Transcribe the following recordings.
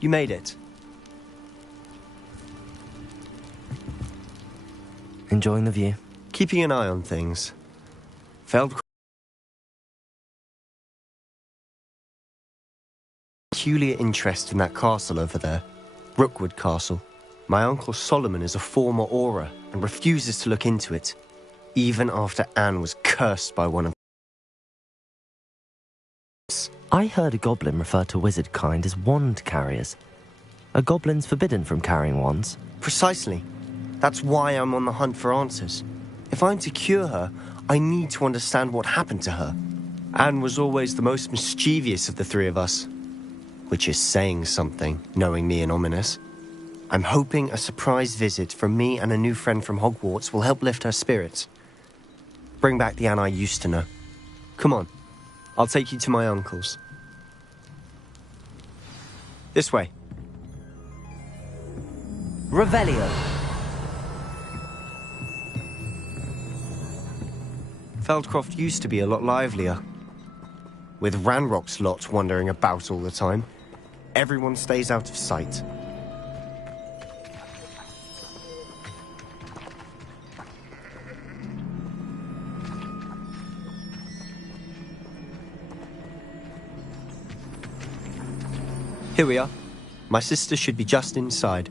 You made it. Enjoying the view? Keeping an eye on things. Feldcroft. Peculiar interest in that castle over there. Rookwood Castle. My uncle Solomon is a former Auror and refuses to look into it, even after Anne was cursed by one of. I heard a goblin refer to wizard kind as wand carriers. Are goblins forbidden from carrying wands? Precisely. That's why I'm on the hunt for answers. If I'm to cure her, I need to understand what happened to her. Anne was always the most mischievous of the three of us. Which is saying something, knowing me and Ominous. I'm hoping a surprise visit from me and a new friend from Hogwarts will help lift her spirits. Bring back the Anne I used to know. Come on, I'll take you to my uncle's. This way. Revelio. Feldcroft used to be a lot livelier. With Ranrock's lot wandering about all the time, everyone stays out of sight. Here we are. My sister should be just inside.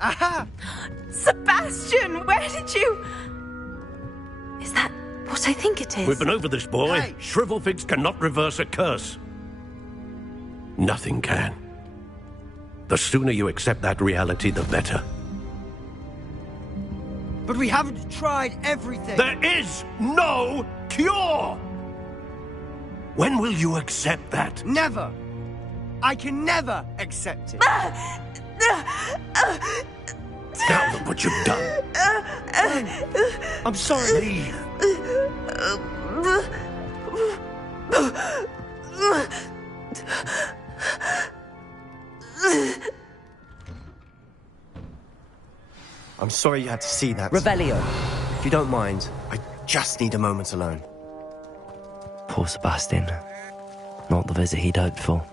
Aha! Sebastian, where did you... Is that what I think it is? We've been over this, boy. Hey! Shrivelfigs cannot reverse a curse. Nothing can. The sooner you accept that reality, the better. But we haven't tried everything. There is no cure! When will you accept that? Never. I can never accept it. Now look what you've done. I'm sorry. Leave. I'm sorry you had to see that. Revelio. If you don't mind, I just need a moment alone. Poor Sebastian. Not the visit he'd hoped for.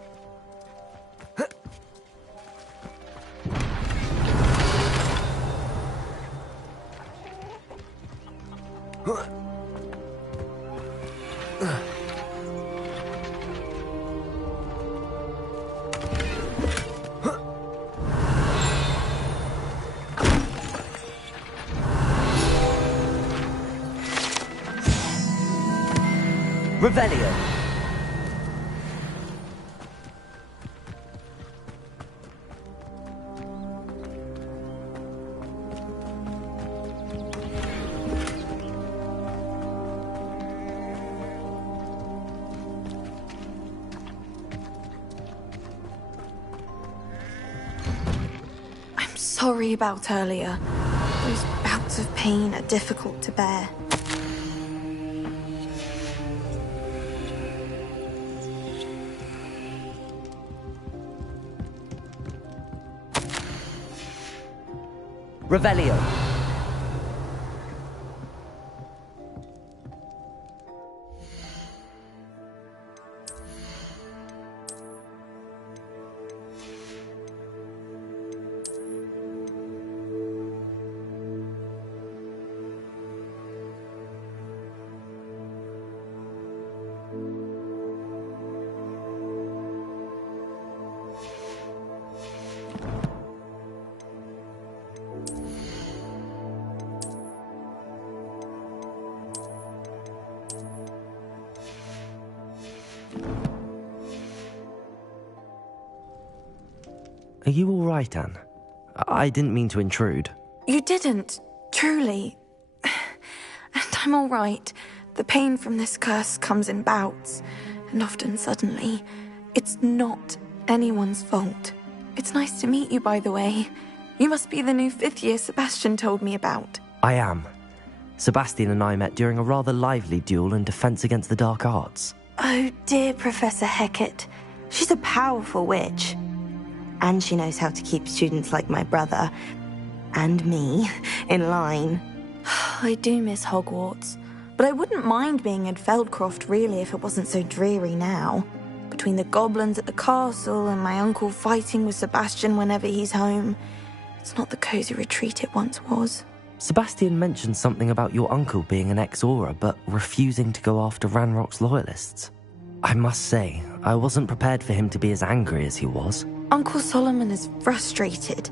Revelio. I'm sorry about earlier. Those bouts of pain are difficult to bear. Revelio. Are you all right, Anne? I didn't mean to intrude. You didn't, truly. And I'm all right. The pain from this curse comes in bouts, and often suddenly. It's not anyone's fault. It's nice to meet you, by the way. You must be the new 5th year Sebastian told me about. I am. Sebastian and I met during a rather lively duel in defense against the dark arts. Oh dear, Professor Hecat. She's a powerful witch. And she knows how to keep students like my brother, and me in line. I do miss Hogwarts, but I wouldn't mind being in Feldcroft really if it wasn't so dreary now. Between the goblins at the castle and my uncle fighting with Sebastian whenever he's home, it's not the cosy retreat it once was. Sebastian mentioned something about your uncle being an ex-Auror, but refusing to go after Ranrock's loyalists. I must say, I wasn't prepared for him to be as angry as he was. Uncle Solomon is frustrated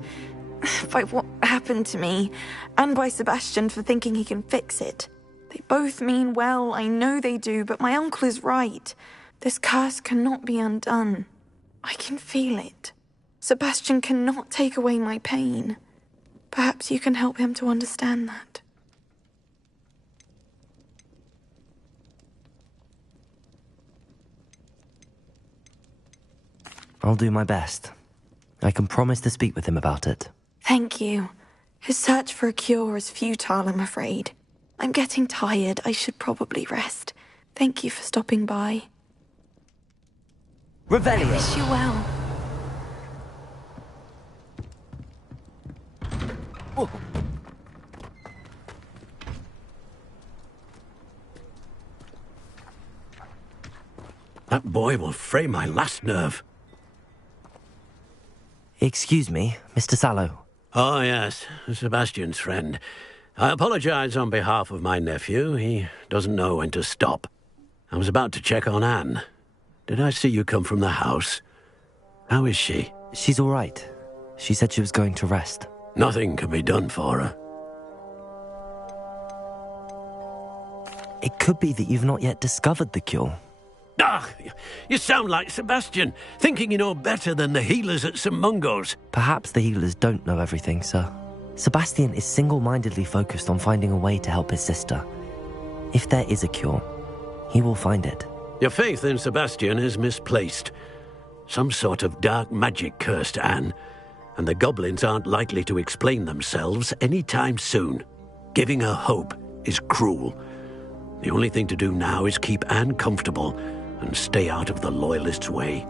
by what happened to me, and by Sebastian for thinking he can fix it. They both mean well, I know they do, but my uncle is right. This curse cannot be undone. I can feel it. Sebastian cannot take away my pain. Perhaps you can help him to understand that. I'll do my best. I can promise to speak with him about it. Thank you. His search for a cure is futile, I'm afraid. I'm getting tired. I should probably rest. Thank you for stopping by. Revelio. I wish you well. Oh. That boy will fray my last nerve. Excuse me, Mr. Sallow. Oh, yes, Sebastian's friend. I apologize on behalf of my nephew. He doesn't know when to stop. I was about to check on Anne. Did I see you come from the house? How is she? She's all right. She said she was going to rest. Nothing can be done for her. It could be that you've not yet discovered the cure. Ah, you sound like Sebastian, thinking you know better than the healers at St. Mungo's. Perhaps the healers don't know everything, sir. Sebastian is single-mindedly focused on finding a way to help his sister. If there is a cure, he will find it. Your faith in Sebastian is misplaced. Some sort of dark magic cursed Anne, and the goblins aren't likely to explain themselves anytime soon. Giving her hope is cruel. The only thing to do now is keep Anne comfortable and stay out of the Loyalists' way.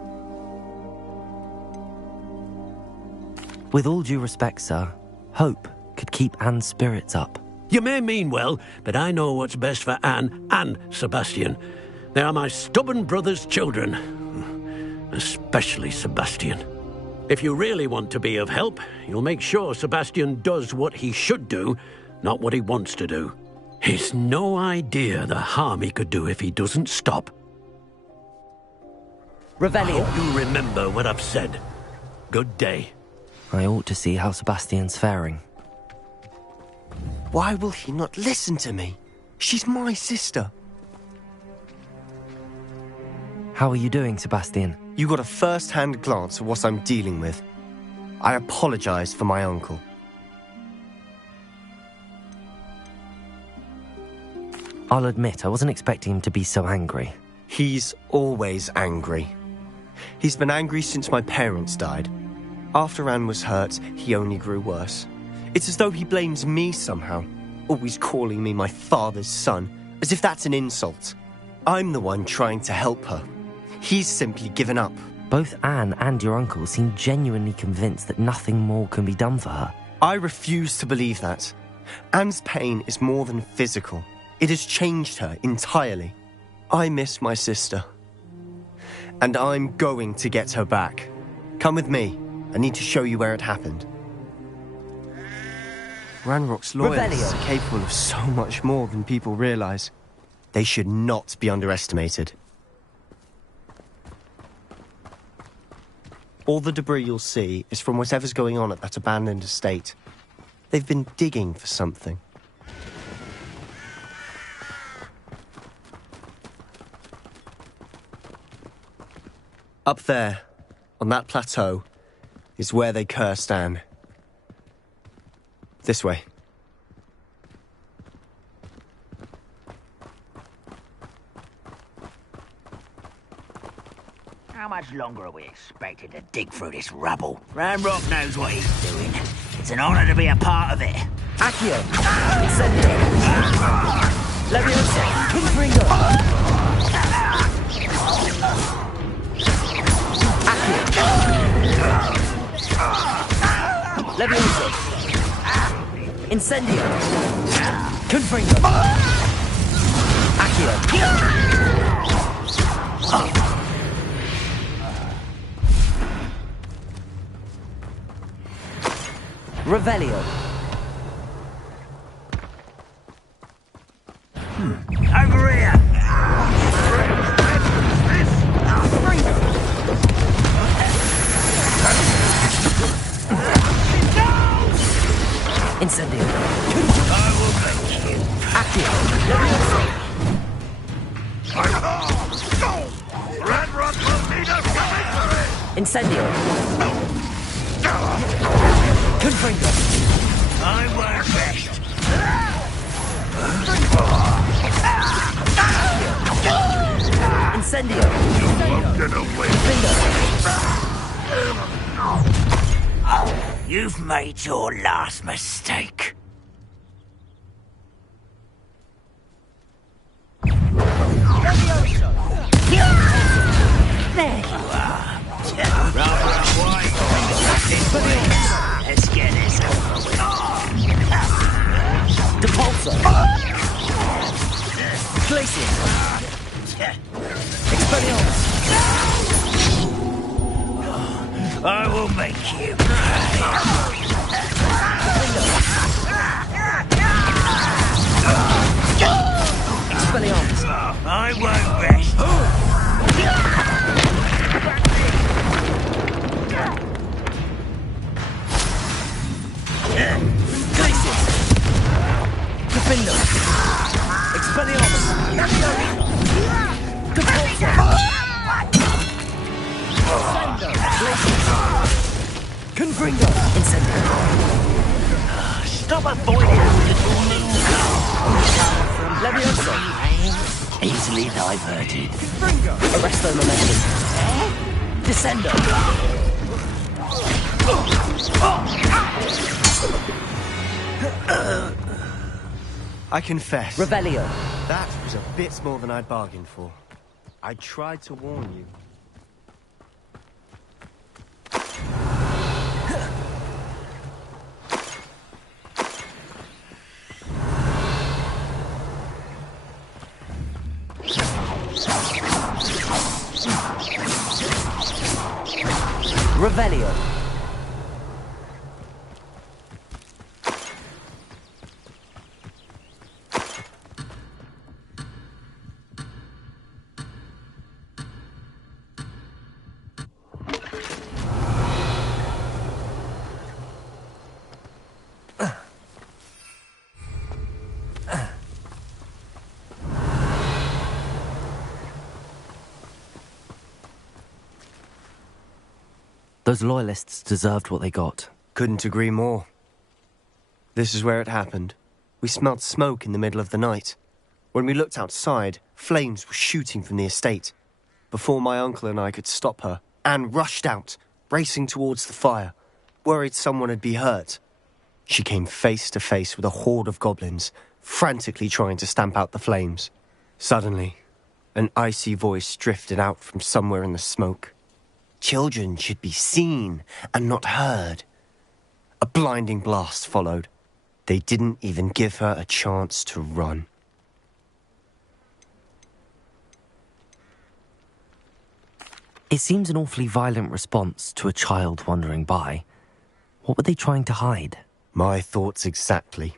With all due respect, sir, hope could keep Anne's spirits up. You may mean well, but I know what's best for Anne and Sebastian. They are my stubborn brother's children. Especially Sebastian. If you really want to be of help, you'll make sure Sebastian does what he should do, not what he wants to do. He's no idea the harm he could do if he doesn't stop. Revelio. I hope you remember what I've said. Good day. I ought to see how Sebastian's faring. Why will he not listen to me? She's my sister. How are you doing, Sebastian? You got a first-hand glance at what I'm dealing with. I apologize for my uncle. I'll admit, I wasn't expecting him to be so angry. He's always angry. He's been angry since my parents died. After Anne was hurt, he only grew worse. It's as though he blames me somehow, always calling me my father's son, as if that's an insult. I'm the one trying to help her. He's simply given up. Both Anne and your uncle seem genuinely convinced that nothing more can be done for her. I refuse to believe that. Anne's pain is more than physical. It has changed her entirely. I miss my sister. And I'm going to get her back. Come with me. I need to show you where it happened. Ranrock's loyalists are capable of so much more than people realize. They should not be underestimated. All the debris you'll see is from whatever's going on at that abandoned estate. They've been digging for something. Up there, on that plateau, is where they cursed Anne. This way. How much longer are we expected to dig through this rubble? Ranrock knows what he's doing. It's an honor to be a part of it. Accio. Incendio. Leviosa. Confringo. Accio. Leviosa. Incendio! Confringo! Accio! Revelio! Over here! Incendio! I will make you. Accio! Ranrock will lead us to victory! Incendio! Confringo! I won't rest. Incendio! You've made your last mistake. There you are. Let's get this over with. Depulso! Glacier! Expelliarmus! I will make you. Expelliarmus! I won't rest. Glacier! Defindo! Expelliarmus! Depulso! Confringo! Incendio! Stop avoiding us, little loser. Levioso! Easily diverted. Fringo! Arresto momentum. Descendo! I confess. Revelio! That was a bit more than I'd bargained for. I tried to warn you. Revelio! Those loyalists deserved what they got. Couldn't agree more. This is where it happened. We smelled smoke in the middle of the night. When we looked outside, flames were shooting from the estate. Before my uncle and I could stop her, Anne rushed out, racing towards the fire, worried someone had been hurt. She came face to face with a horde of goblins, frantically trying to stamp out the flames. Suddenly, an icy voice drifted out from somewhere in the smoke. Children should be seen and not heard. A blinding blast followed. They didn't even give her a chance to run. It seems an awfully violent response to a child wandering by. What were they trying to hide? My thoughts exactly.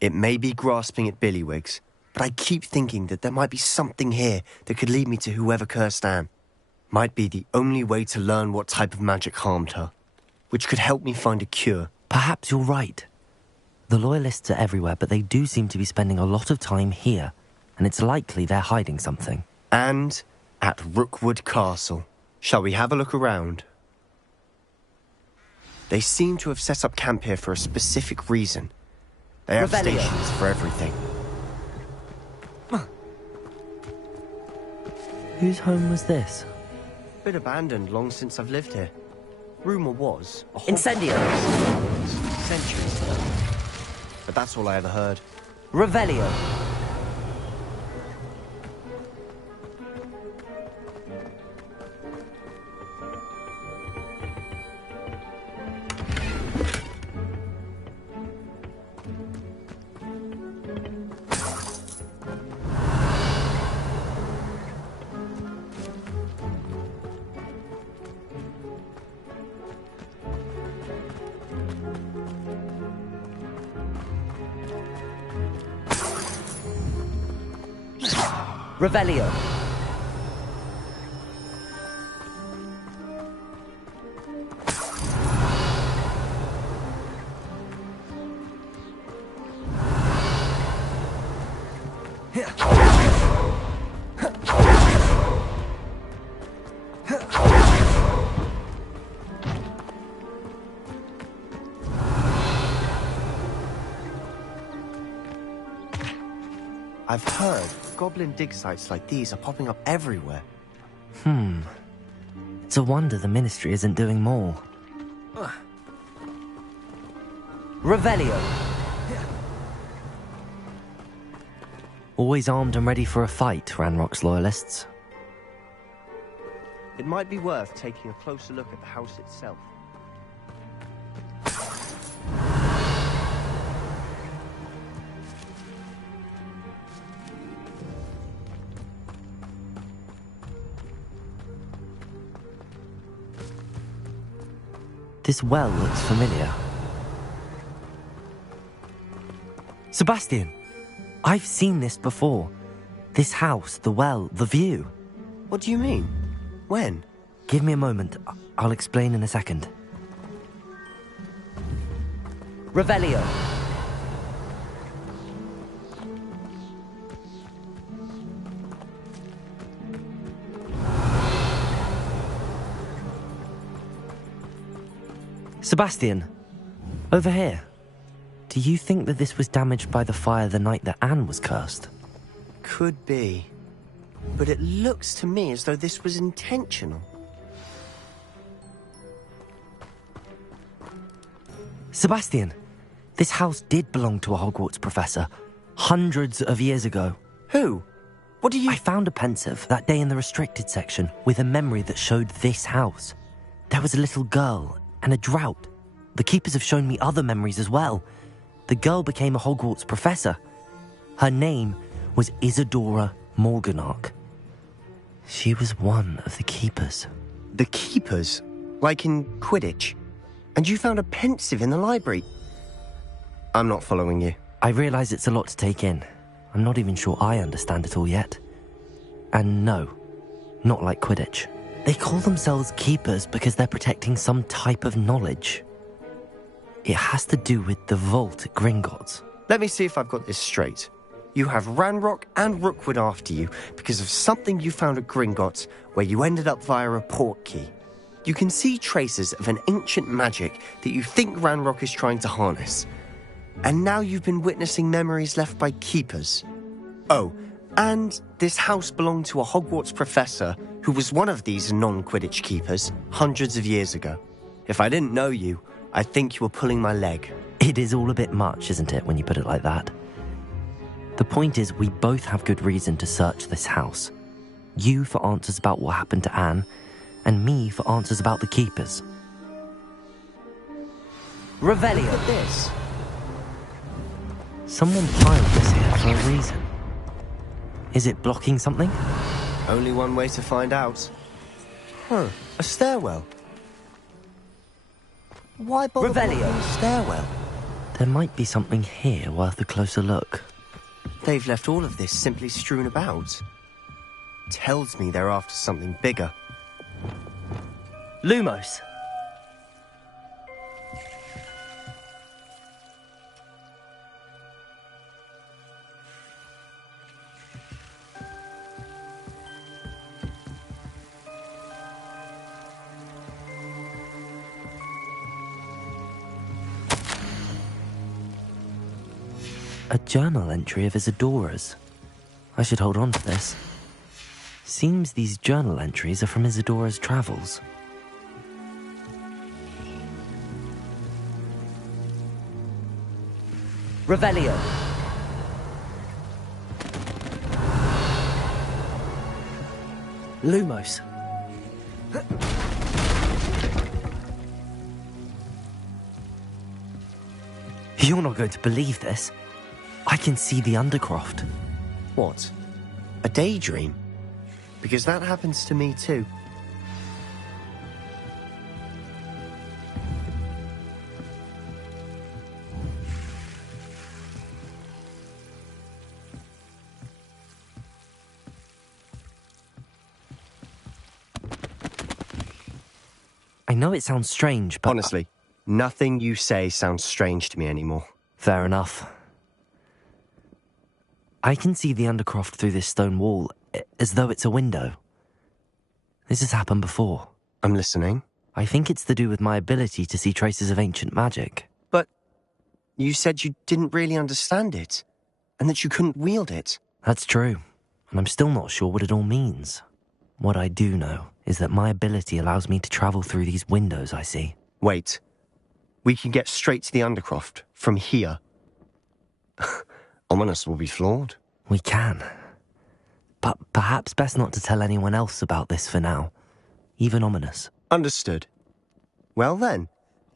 It may be grasping at Billywigs, but I keep thinking that there might be something here that could lead me to whoever cursed Anne. Might be the only way to learn what type of magic harmed her, which could help me find a cure. Perhaps you're right. The Loyalists are everywhere, but they do seem to be spending a lot of time here, and it's likely they're hiding something. And at Rookwood Castle. Shall we have a look around? They seem to have set up camp here for a specific reason. They have Revelio. stations for everything. Whose home was this? Been abandoned long since I've lived here. Rumour was a Incendio! centuries ago. But that's all I ever heard. Revelio! Revelio. I've heard goblin dig sites like these are popping up everywhere. It's a wonder the Ministry isn't doing more. Revelio. Always armed and ready for a fight, Ranrock's loyalists. It might be worth taking a closer look at the house itself. This well looks familiar. Sebastian! I've seen this before. This house, the well, the view. What do you mean? When? Give me a moment. I'll explain in a second. Revelio. Sebastian, over here. Do you think that this was damaged by the fire the night that Anne was cursed? Could be. But it looks to me as though this was intentional. Sebastian, this house did belong to a Hogwarts professor, hundreds of years ago. Who? What do you... I found a pensive that day in the restricted section with a memory that showed this house. There was a little girl and a drought. The keepers have shown me other memories as well. The girl became a Hogwarts professor. Her name was Isadora Morganach. She was one of the keepers. The keepers? Like in Quidditch? And you found a pensive in the library? I'm not following you. I realise it's a lot to take in. I'm not even sure I understand it all yet. And no, not like Quidditch. They call themselves keepers because they're protecting some type of knowledge. It has to do with the vault at Gringotts. Let me see if I've got this straight. You have Ranrock and Rookwood after you because of something you found at Gringotts where you ended up via a port key. You can see traces of an ancient magic that you think Ranrock is trying to harness. And now you've been witnessing memories left by keepers. Oh, and this house belonged to a Hogwarts professor who was one of these non-Quidditch keepers hundreds of years ago. If I didn't know you, I'd think you were pulling my leg. It is all a bit much, isn't it, when you put it like that? The point is, we both have good reason to search this house. You for answers about what happened to Anne, and me for answers about the keepers. Revelio. Look at this. Someone piled this here for a reason. Is it blocking something? Only one way to find out. Huh, a stairwell. Why bother Revelio. building a stairwell? There might be something here worth a closer look. They've left all of this simply strewn about. Tells me they're after something bigger. Lumos. A journal entry of Isadora's. I should hold on to this. Seems these journal entries are from Isadora's travels. Revelio. Lumos. You're not going to believe this. I can see the Undercroft. What? A daydream? Because that happens to me too. I know it sounds strange, but... Honestly, nothing you say sounds strange to me anymore. Fair enough. I can see the Undercroft through this stone wall, as though it's a window. This has happened before. I'm listening. I think it's to do with my ability to see traces of ancient magic. But you said you didn't really understand it, and that you couldn't wield it. That's true, and I'm still not sure what it all means. What I do know is that my ability allows me to travel through these windows I see. Wait. We can get straight to the Undercroft from here. Ominous will be flawed. We can. But perhaps best not to tell anyone else about this for now. Even Ominous. Understood. Well then,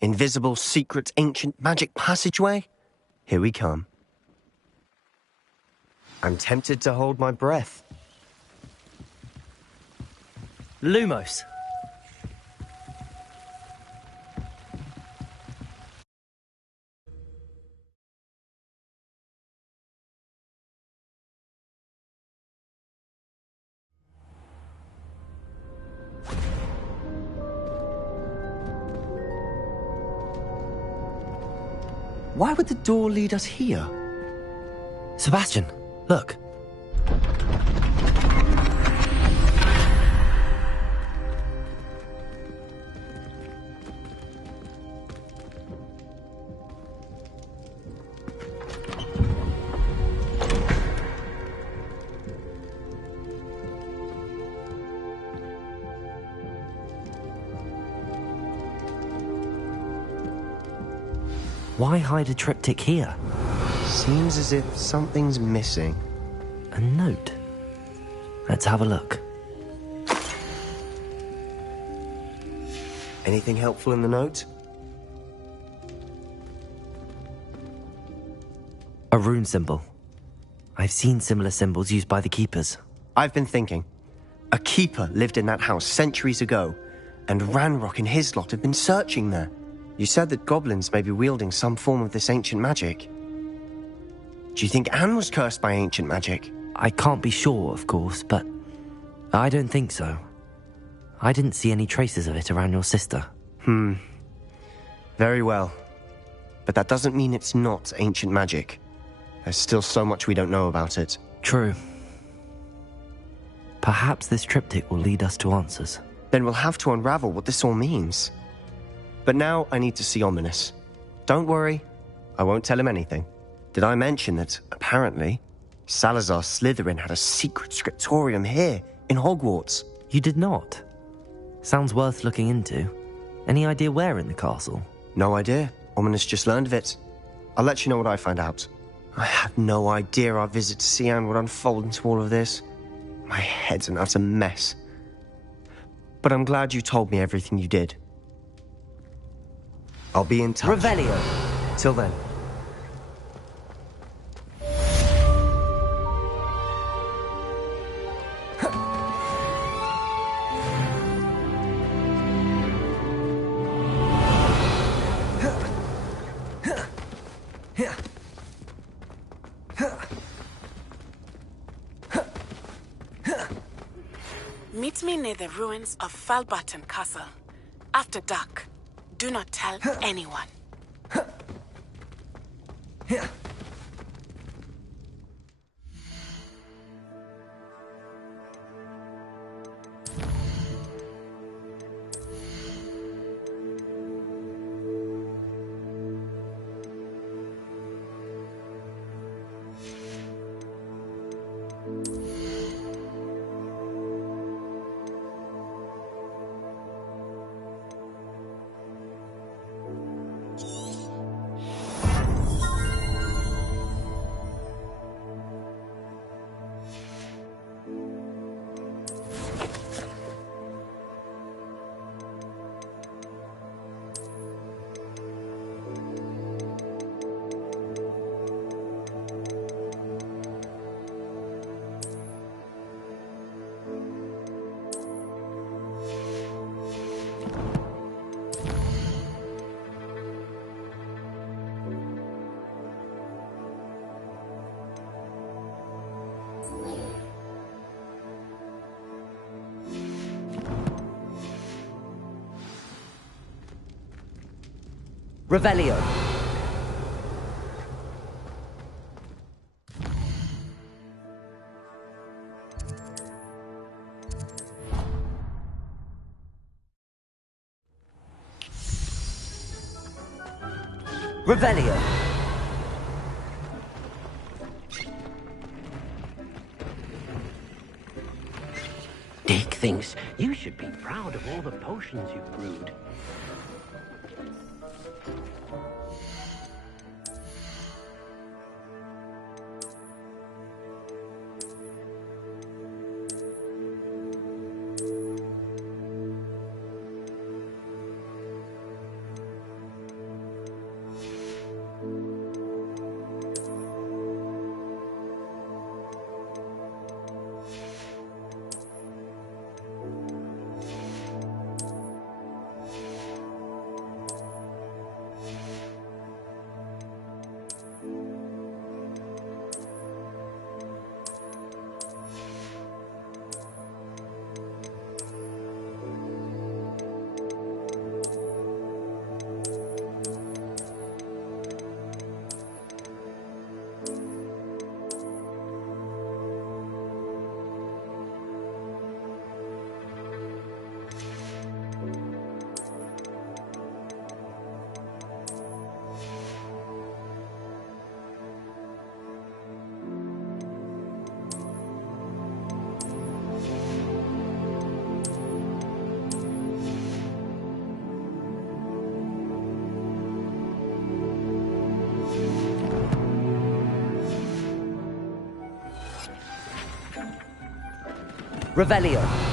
invisible, secret, ancient magic passageway? Here we come. I'm tempted to hold my breath. Lumos! Why would the door lead us here? Sebastian, look. Why hide a triptych here? Seems as if something's missing. A note. Let's have a look. Anything helpful in the note? A rune symbol. I've seen similar symbols used by the keepers. I've been thinking. A keeper lived in that house centuries ago, and Ranrock and his lot have been searching there. You said that goblins may be wielding some form of this ancient magic. Do you think Anne was cursed by ancient magic? I can't be sure, of course, but I don't think so. I didn't see any traces of it around your sister. Very well. But that doesn't mean it's not ancient magic. There's still so much we don't know about it. True. Perhaps this triptych will lead us to answers. Then we'll have to unravel what this all means. But now I need to see Ominous. Don't worry, I won't tell him anything. Did I mention that, apparently, Salazar Slytherin had a secret scriptorium here, in Hogwarts? You did not? Sounds worth looking into. Any idea where in the castle? No idea. Ominous just learned of it. I'll let you know what I find out. I had no idea our visit to see Anne would unfold into all of this. My head's an utter mess. But I'm glad you told me everything you did. I'll be in touch. Revelio. Till then. Meet me near the ruins of Falbarton Castle. After dark. Do not tell anyone. Revelio. Revelio. Dick thinks you should be proud of all the potions you've brewed. Revelio.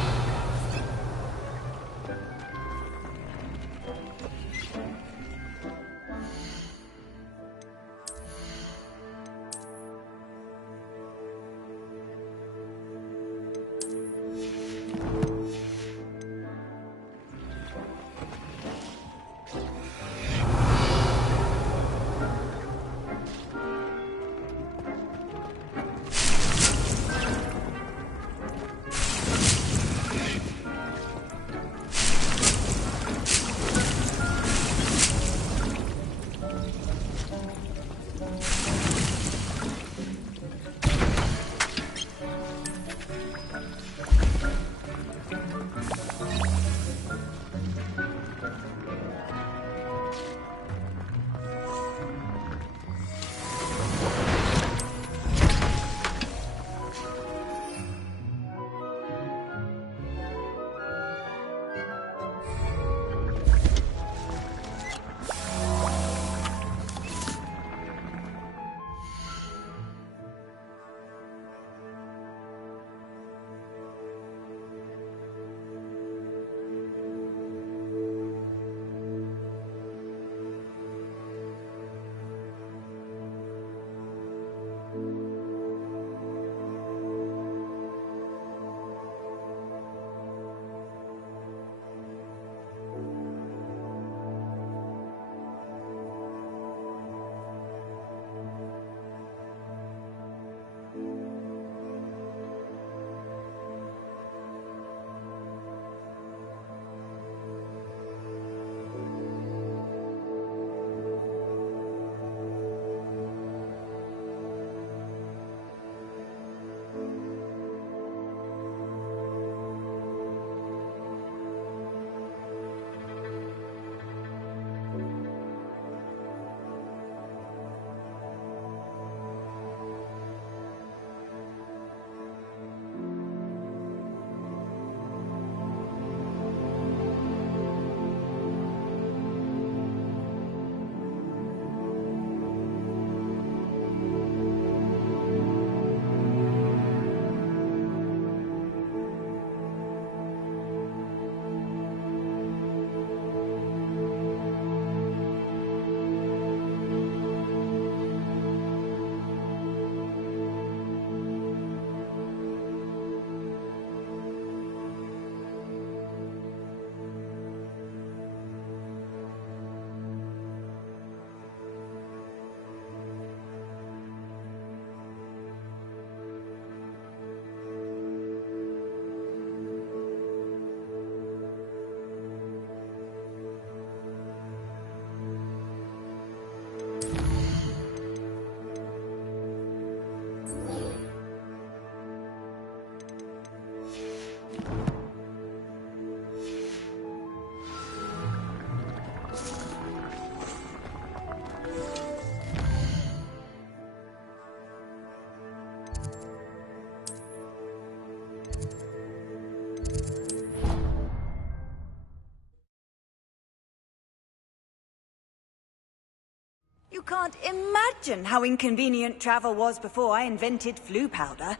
can't imagine how inconvenient travel was before I invented flu powder.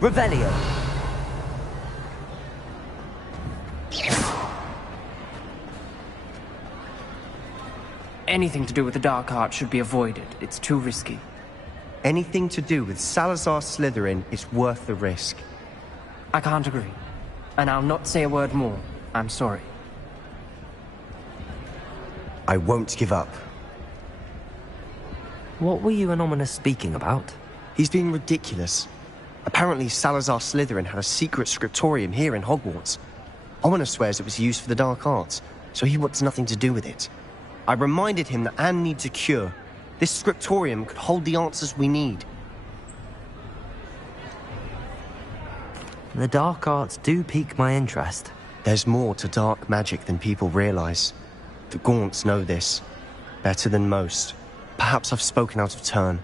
Revelio. Anything to do with the dark art should be avoided. It's too risky. Anything to do with Salazar Slytherin is worth the risk. I can't agree. And I'll not say a word more. I'm sorry. I won't give up. What were you and Ominous speaking about? He's being ridiculous. Apparently, Salazar Slytherin had a secret scriptorium here in Hogwarts. Ominous swears it was used for the dark arts, so he wants nothing to do with it. I reminded him that Anne needs a cure. This scriptorium could hold the answers we need. The dark arts do pique my interest. There's more to dark magic than people realize. The Gaunts know this. Better than most. Perhaps I've spoken out of turn.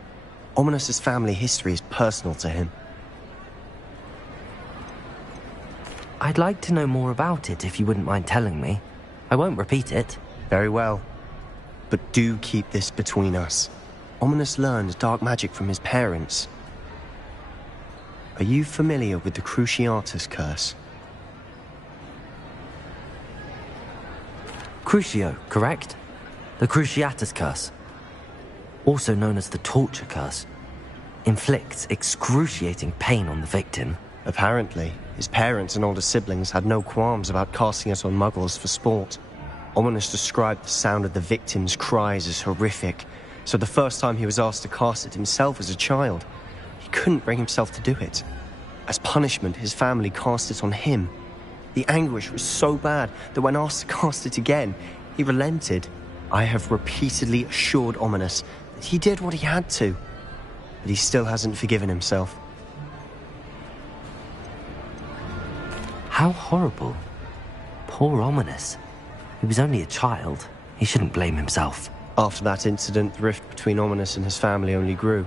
Ominous's family history is personal to him. I'd like to know more about it if you wouldn't mind telling me. I won't repeat it. Very well. But do keep this between us. Ominous learned dark magic from his parents. Are you familiar with the Cruciatus curse? Crucio, correct? The Cruciatus curse. Also known as the torture curse. Inflicts excruciating pain on the victim. Apparently, his parents and older siblings had no qualms about casting it on muggles for sport. Ominous described the sound of the victim's cries as horrific, so the first time he was asked to cast it himself as a child, he couldn't bring himself to do it. As punishment, his family cast it on him. The anguish was so bad that when asked to cast it again, he relented. I have repeatedly assured Ominous that he did what he had to, but he still hasn't forgiven himself. How horrible. Poor Ominous. He was only a child. He shouldn't blame himself. After that incident, the rift between Ominous and his family only grew.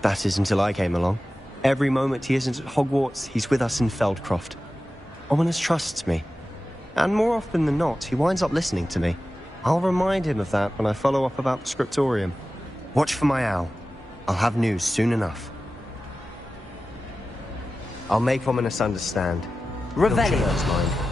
That is until I came along. Every moment he isn't at Hogwarts, he's with us in Feldcroft. Ominous trusts me. And more often than not, he winds up listening to me. I'll remind him of that when I follow up about the scriptorium. Watch for my owl. I'll have news soon enough. I'll make Ominous understand. Revelio. Mind.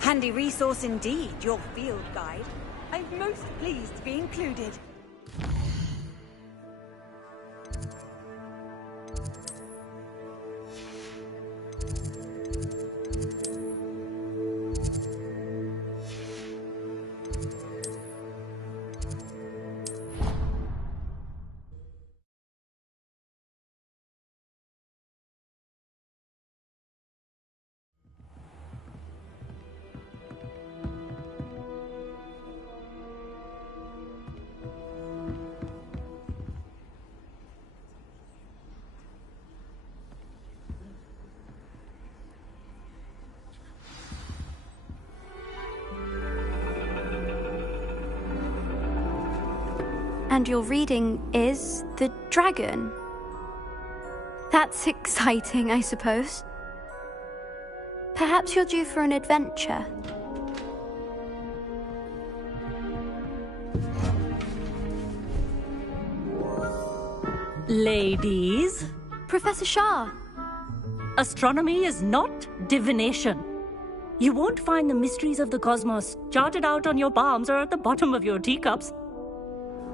Handy resource indeed, your field guide. I'm most pleased to be included. And your reading is The Dragon. That's exciting, I suppose. Perhaps you're due for an adventure. Ladies. Professor Shah. Astronomy is not divination. You won't find the mysteries of the cosmos charted out on your palms or at the bottom of your teacups.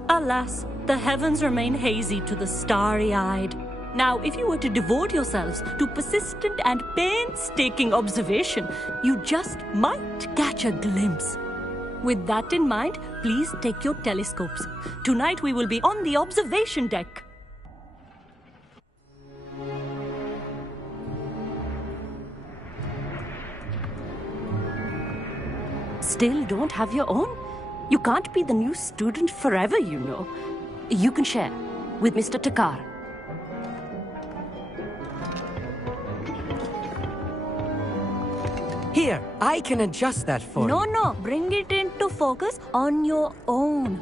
Alas, the heavens remain hazy to the starry-eyed. Now, if you were to devote yourselves to persistent and painstaking observation, you just might catch a glimpse. With that in mind, please take your telescopes. Tonight we will be on the observation deck. Still don't have your own? You can't be the new student forever, you know. You can share with Mr. Takar. Here, I can adjust that for you. No, bring it into focus on your own.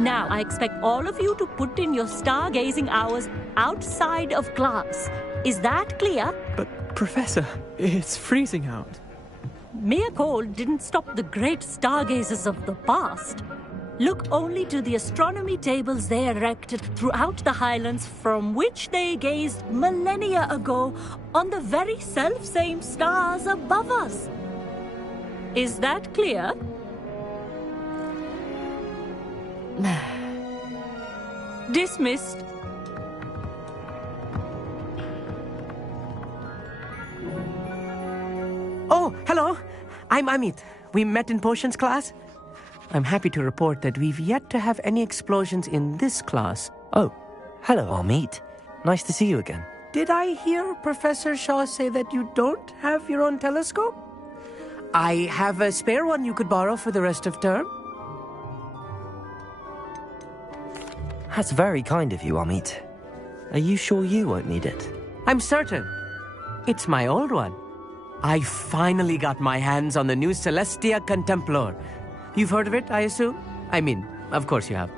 Now, I expect all of you to put in your stargazing hours outside of class. Is that clear? But, Professor, it's freezing out. Mere cold didn't stop the great stargazers of the past. Look only to the astronomy tables they erected throughout the Highlands from which they gazed millennia ago on the very self-same stars above us. Is that clear? Dismissed. Oh, hello. I'm Amit. We met in potions class. I'm happy to report that we've yet to have any explosions in this class. Oh, hello, Amit. Nice to see you again. Did I hear Professor Shaw say that you don't have your own telescope? I have a spare one you could borrow for the rest of term. That's very kind of you, Amit. Are you sure you won't need it? I'm certain. It's my old one. I finally got my hands on the new Celestia Contemplar. You've heard of it, I assume? I mean, of course you have.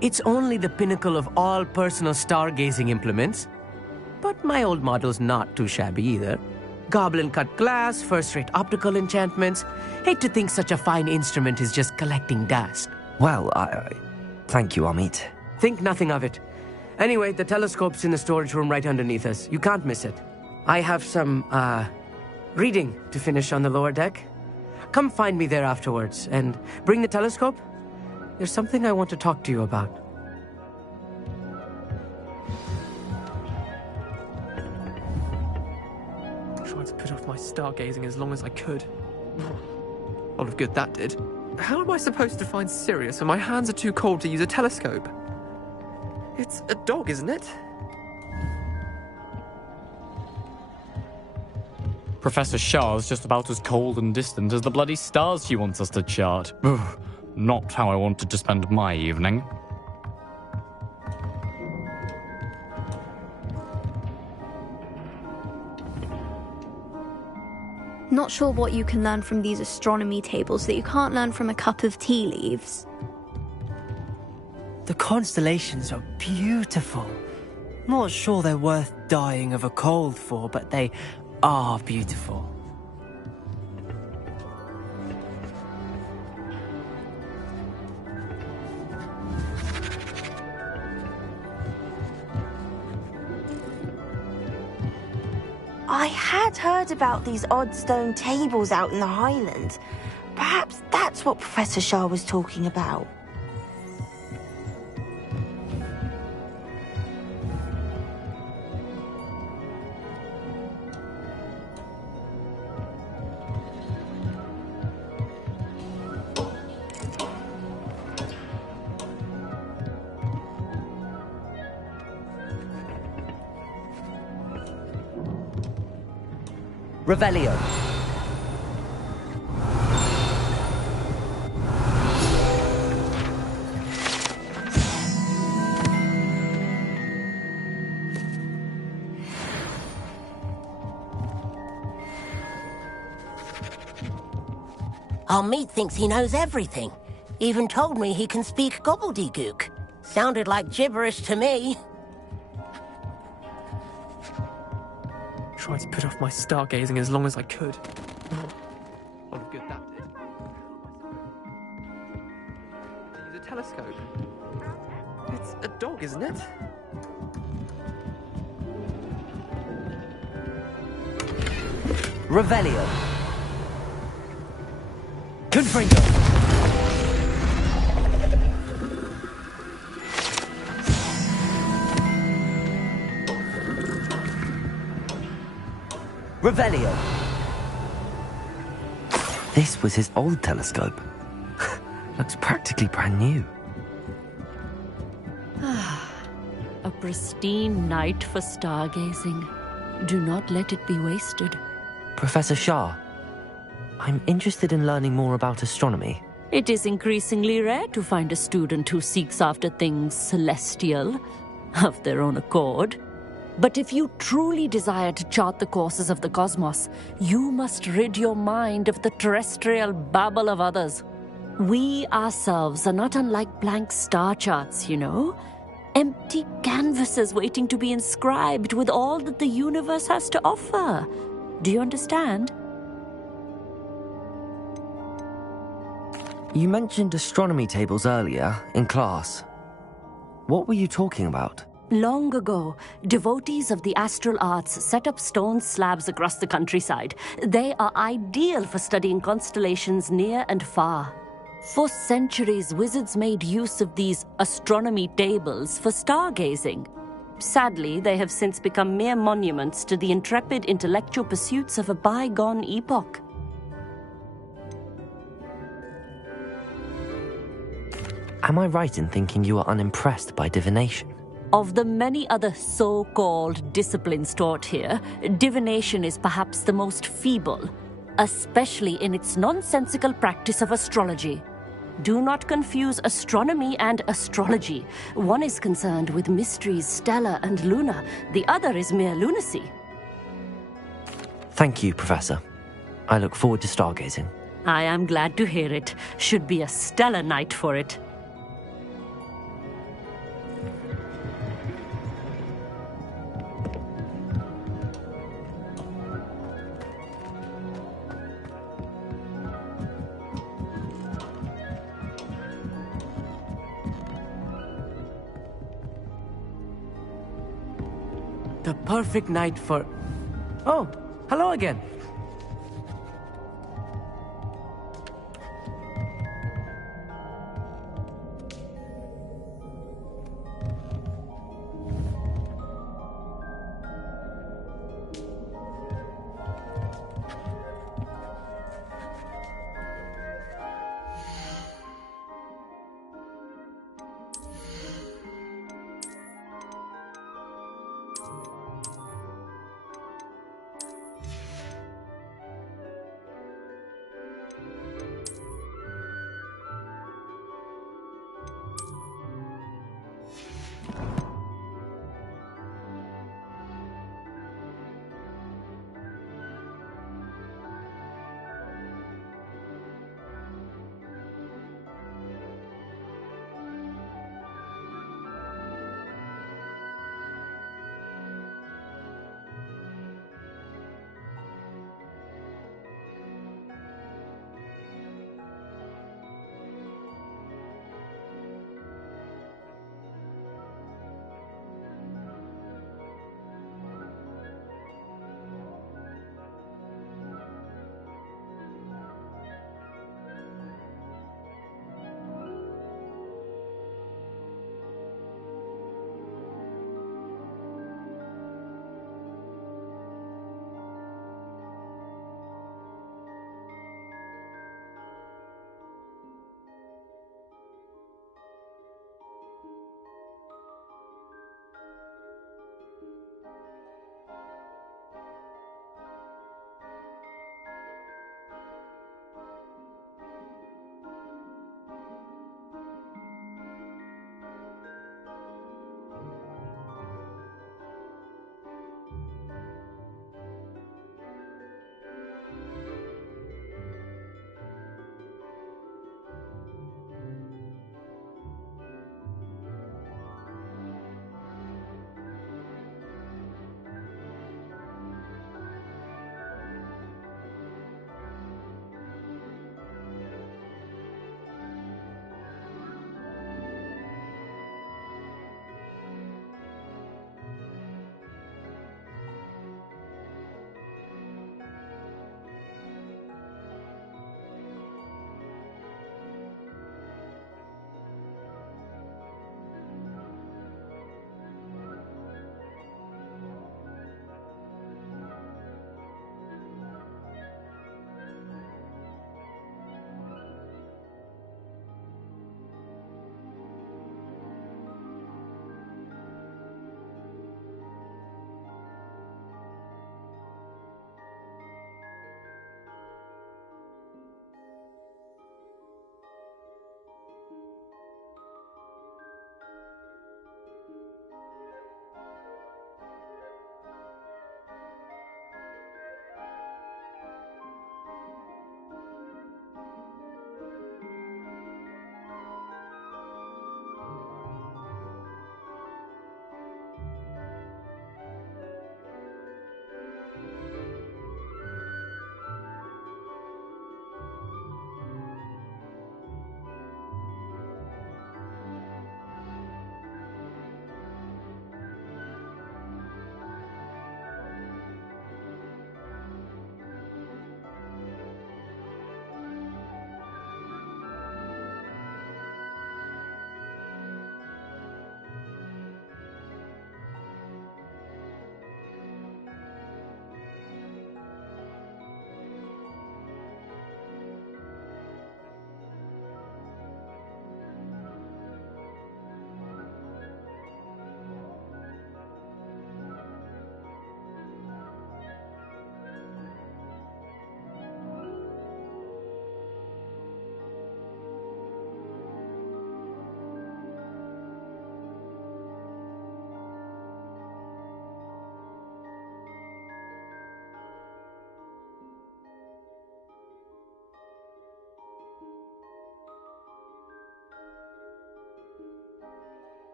It's only the pinnacle of all personal stargazing implements. But my old model's not too shabby either. Goblin-cut glass, first-rate optical enchantments. Hate to think such a fine instrument is just collecting dust. Well, thank you, Amit. Think nothing of it. Anyway, the telescope's in the storage room right underneath us. You can't miss it. I have some, reading to finish on the lower deck. Come find me there afterwards, and bring the telescope. There's something I want to talk to you about. I tried to put off my stargazing as long as I could. A lot of good that did. How am I supposed to find Sirius when my hands are too cold to use a telescope? It's a dog, isn't it? Professor Shah's just about as cold and distant as the bloody stars she wants us to chart. Ugh, not how I wanted to spend my evening. Not sure what you can learn from these astronomy tables that you can't learn from a cup of tea leaves. The constellations are beautiful. Not sure they're worth dying of a cold for, but they are beautiful. I had heard about these odd stone tables out in the Highlands. Perhaps that's what Professor Shah was talking about. Revelio. Our meat thinks he knows everything. Even told me he can speak gobbledygook. Sounded like gibberish to me. Tried to put off my stargazing as long as I could. Lot of good that did. To use a telescope. It's a dog, isn't it? Revelio. Confringo. Revelio. This was his old telescope. Looks practically brand new. A pristine night for stargazing. Do not let it be wasted. Professor Shah, I'm interested in learning more about astronomy. It is increasingly rare to find a student who seeks after things celestial, of their own accord. But if you truly desire to chart the courses of the cosmos, you must rid your mind of the terrestrial babble of others. We ourselves are not unlike blank star charts, you know. Empty canvases waiting to be inscribed with all that the universe has to offer. Do you understand? You mentioned astronomy tables earlier in class. What were you talking about? Long ago, devotees of the astral arts set up stone slabs across the countryside. They are ideal for studying constellations near and far. For centuries, wizards made use of these astronomy tables for stargazing. Sadly, they have since become mere monuments to the intrepid intellectual pursuits of a bygone epoch. Am I right in thinking you are unimpressed by divination? Of the many other so-called disciplines taught here, divination is perhaps the most feeble, especially in its nonsensical practice of astrology. Do not confuse astronomy and astrology. One is concerned with mysteries stellar and lunar. The other is mere lunacy. Thank you, Professor. I look forward to stargazing. I am glad to hear it. Should be a stellar night for it. The perfect night for... Oh, hello again.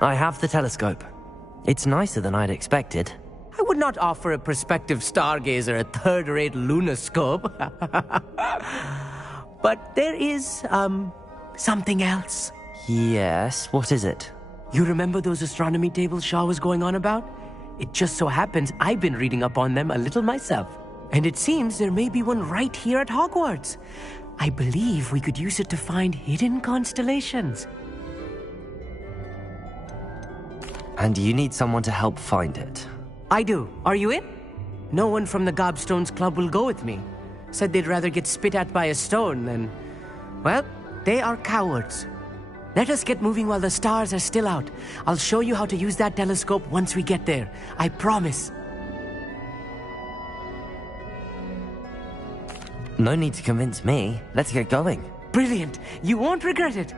I have the telescope. It's nicer than I'd expected. I would not offer a prospective stargazer a third-rate lunoscope. But there is, something else. Yes, what is it? You remember those astronomy tables Shaw was going on about? It just so happens I've been reading up on them a little myself. And it seems there may be one right here at Hogwarts. I believe we could use it to find hidden constellations. And you need someone to help find it. I do. Are you in? No one from the Gobstones Club will go with me. Said they'd rather get spit at by a stone than... Well, they are cowards. Let us get moving while the stars are still out. I'll show you how to use that telescope once we get there. I promise. No need to convince me. Let's get going. Brilliant. You won't regret it.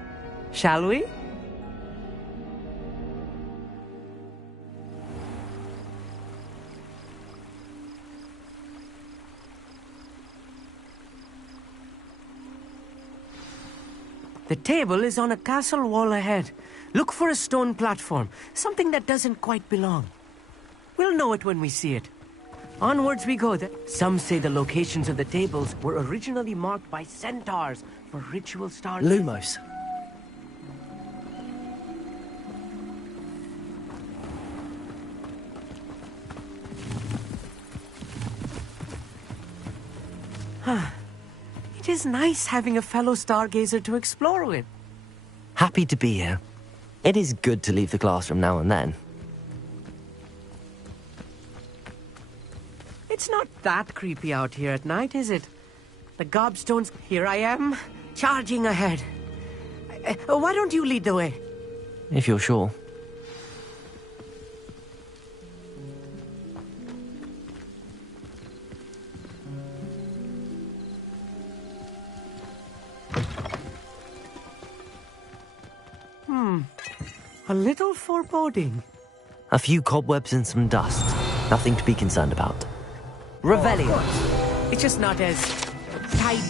Shall we? The table is on a castle wall ahead. Look for a stone platform, something that doesn't quite belong. We'll know it when we see it. Onwards we go. Some say the locations of the tables were originally marked by centaurs for ritual star... Lumos. It is nice having a fellow stargazer to explore with. Happy to be here. It is good to leave the classroom now and then. It's not that creepy out here at night, is it? The Gobstones... Here I am, charging ahead. Why don't you lead the way? If you're sure. A little foreboding. A few cobwebs and some dust. Nothing to be concerned about. Revelio. It's just not as tidy.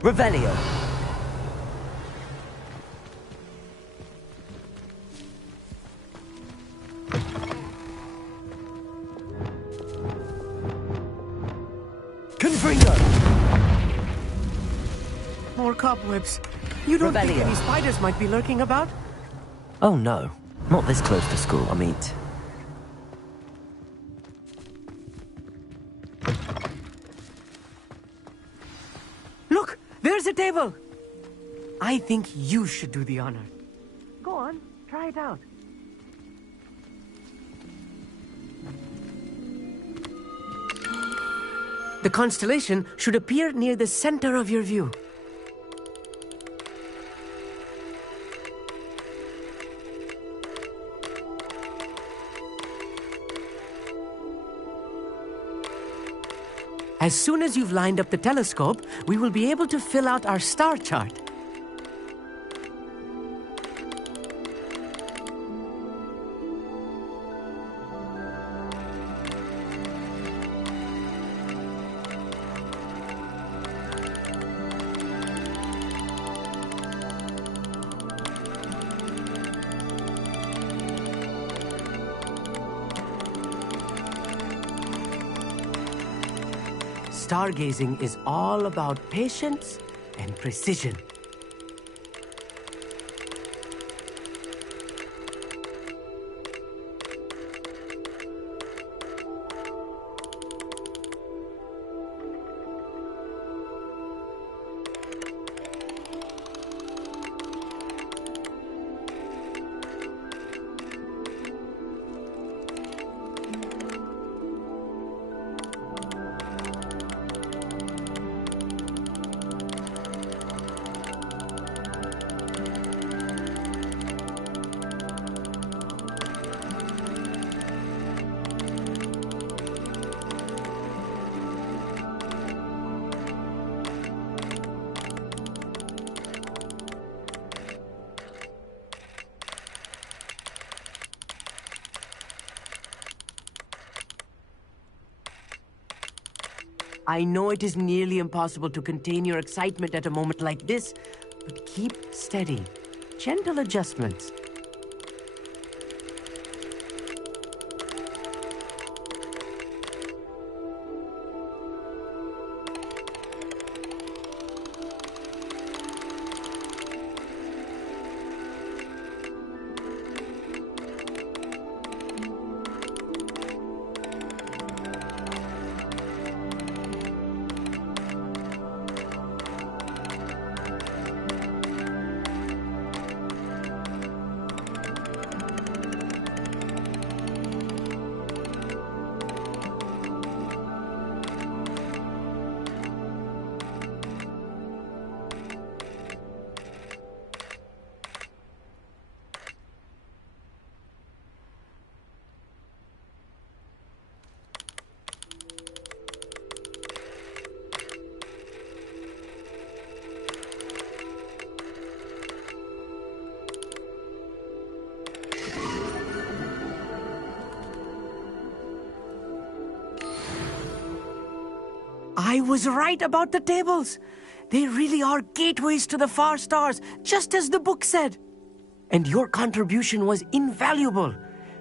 Revelio. More cobwebs. You don't think any spiders might be lurking about? Oh no, not this close to school, I mean. Look, there's a table. I think you should do the honor. Go on, try it out. The constellation should appear near the center of your view. As soon as you've lined up the telescope, we will be able to fill out our star chart. Stargazing is all about patience and precision. I know it is nearly impossible to contain your excitement at a moment like this, but keep steady. Gentle adjustments. I was right about the tables. They really are gateways to the far stars, just as the book said. And your contribution was invaluable.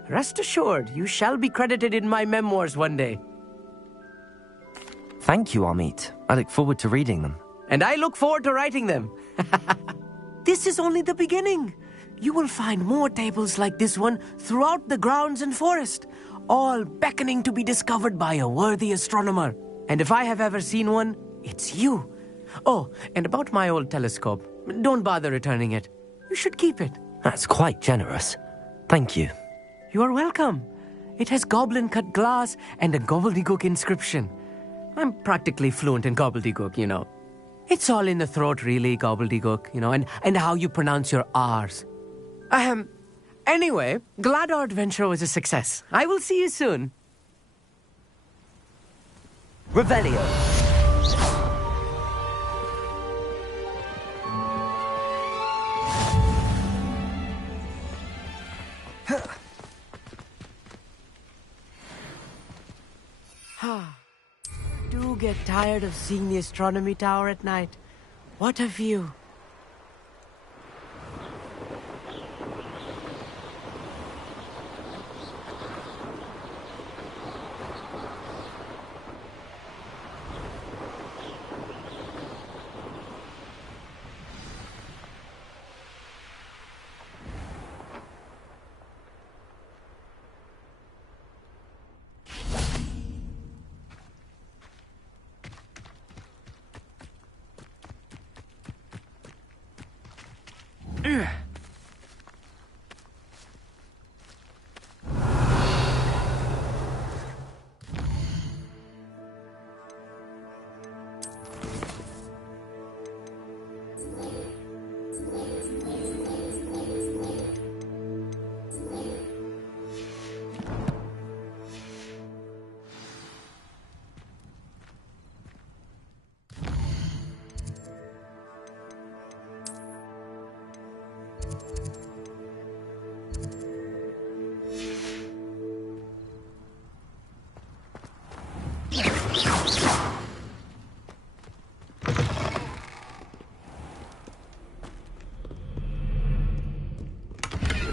Rest assured, you shall be credited in my memoirs one day. Thank you, Amit. I look forward to reading them. And I look forward to writing them. This is only the beginning. You will find more tables like this one throughout the grounds and forest, all beckoning to be discovered by a worthy astronomer. And if I have ever seen one, it's you. Oh, and about my old telescope, don't bother returning it. You should keep it. That's quite generous. Thank you. You are welcome. It has goblin-cut glass and a gobbledygook inscription. I'm practically fluent in gobbledygook, you know. It's all in the throat, really, gobbledygook, you know, and how you pronounce your R's. Anyway, glad our adventure was a success. I will see you soon. Revelio. Do get tired of seeing the astronomy tower at night. What a view.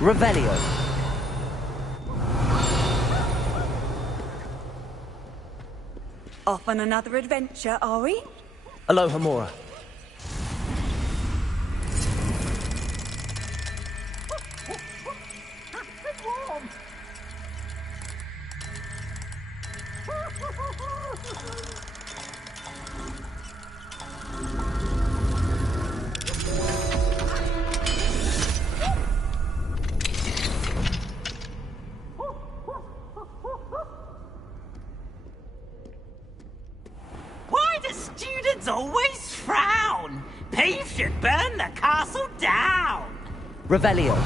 Revelio. Off on another adventure, are we? Aloha Mora. Why do students always frown? Peeve should burn the castle down. Revelio.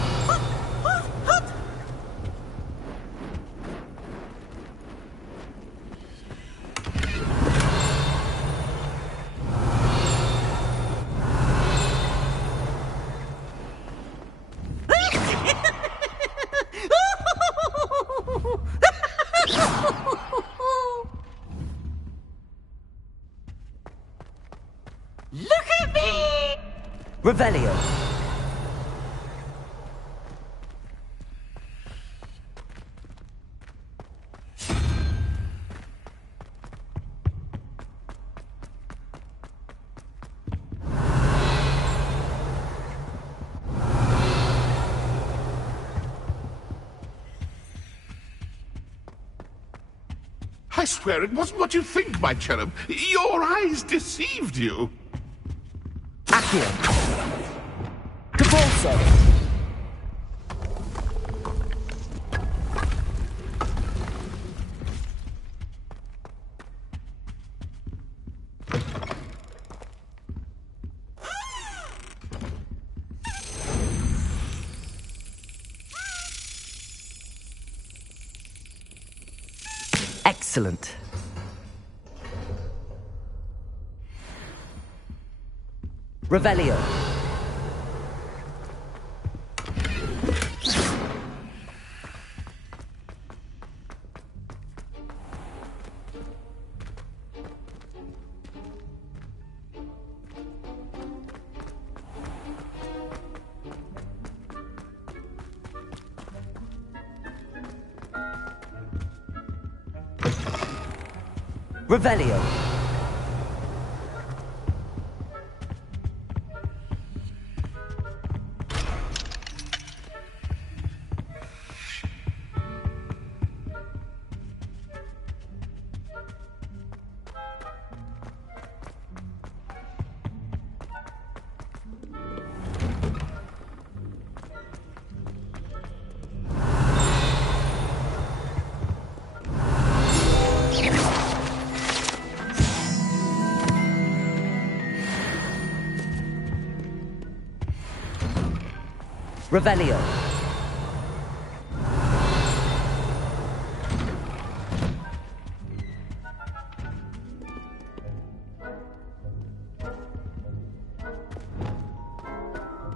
Look at me! Revelio. I swear it wasn't what you think, my cherub. Your eyes deceived you. Accio. Cabalso. Excellent. Revelio. Revelio. Revelio.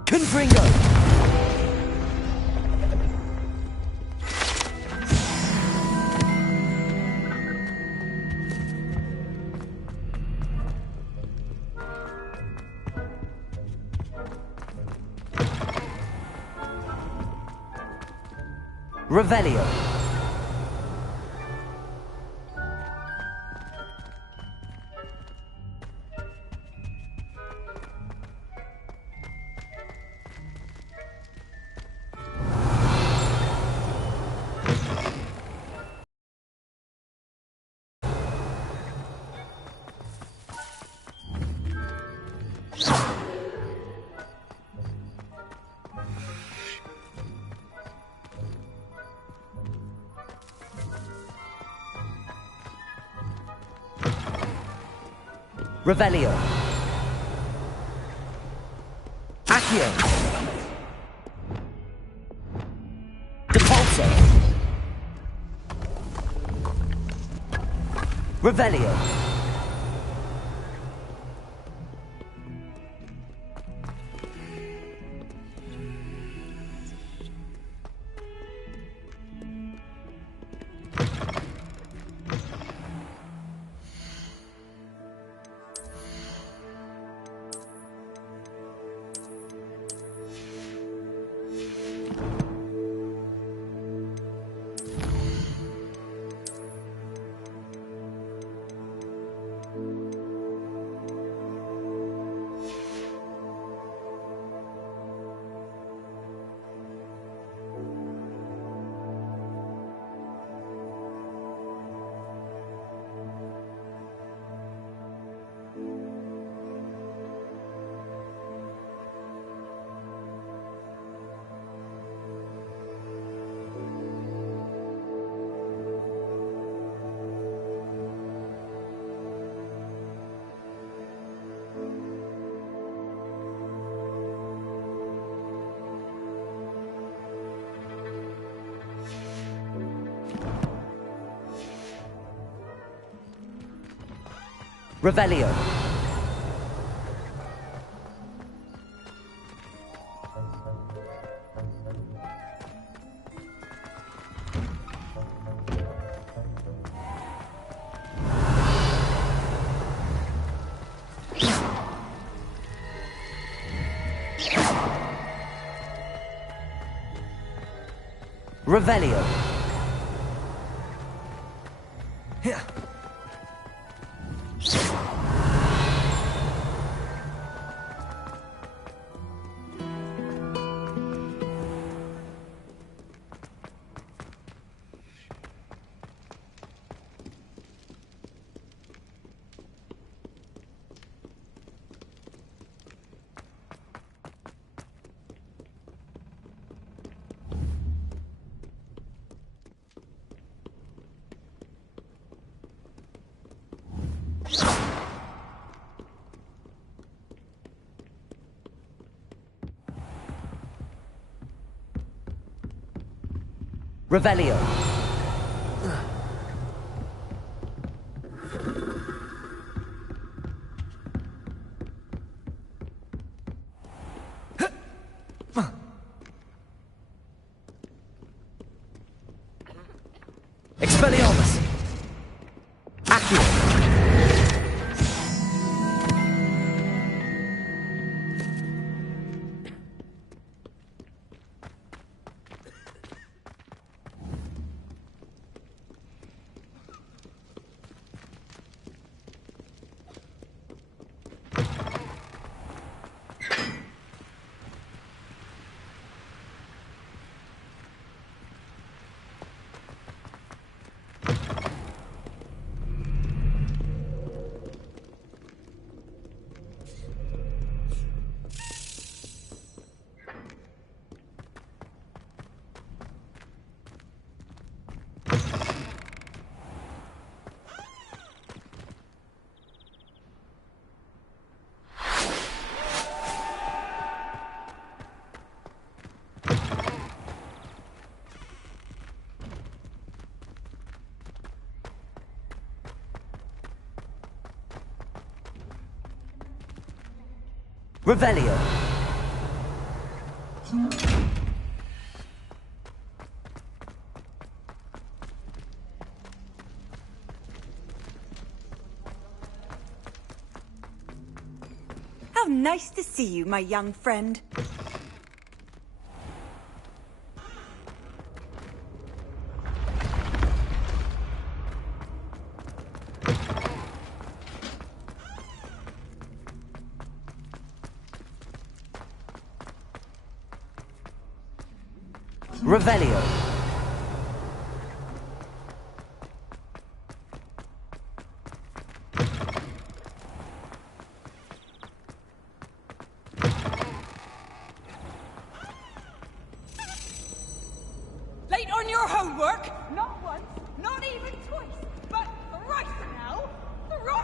Confringo. Revelio. Revelio. Accio. Depulso. Revelio. Revelio. Revelio. Revelio. Expelliarmus. Accio. Revelio. How nice to see you, my young friend. Revelio. Late on your homework?